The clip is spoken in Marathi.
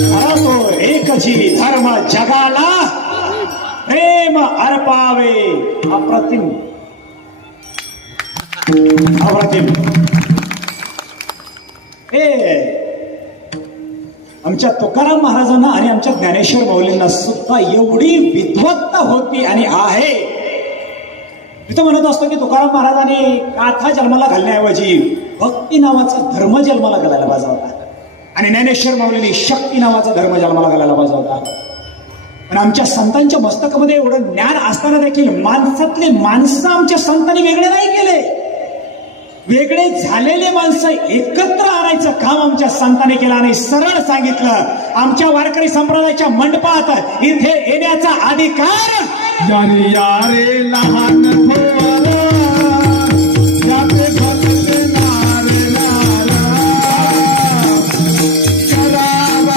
खरा तो एकची धर्म जगाला प्रेम अर्पावे. अप्रतिम अप्रतिम. आमच्या तुकाराम महाराजांना आणि आमच्या ज्ञानेश्वर माऊलींना सुद्धा एवढी विद्वत्ता होती आणि आहे. मी तर म्हणत असतो की तुकाराम महाराजांनी गाथा जन्माला घालण्याऐवजी भक्ती नावाचा धर्म जन्माला घालायला पाहिजे होता आणि ज्ञानेश्वर माऊलींनी शक्ती नावाचा धर्म जन्माला घालायला पाहिजे होता. पण आमच्या संतांच्या मस्तकामध्ये एवढं ज्ञान असताना देखील माणसातले माणसं आमच्या संतांनी वेगळे नाही केले. वेगळे झालेले माणसं एकत्र आणायचं काम आमच्या संतांनी केलं आणि सरळ सांगितलं आमच्या वारकरी संप्रदायाच्या मंडपात इथे येण्याचा अधिकार यारे यारे लहान